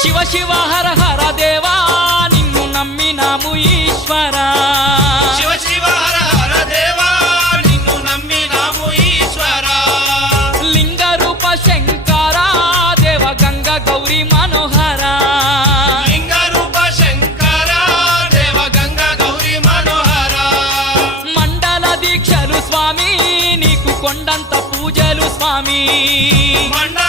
శివ శివ హర హర దేవా నిన్ను నమ్మినాము ఈశ్వరా శివ శివ హర హర దేవా నిన్ను నమ్మినాము ఈశ్వరా లింగ రూప శంకరా దేవ గంగ గౌరీ మనోహరా లింగ రూప శంకరా దేవ గంగ గౌరీ మనోహరా మండల దీక్షలు స్వామి నీకు కొండంత పూజలు స్వామి మండల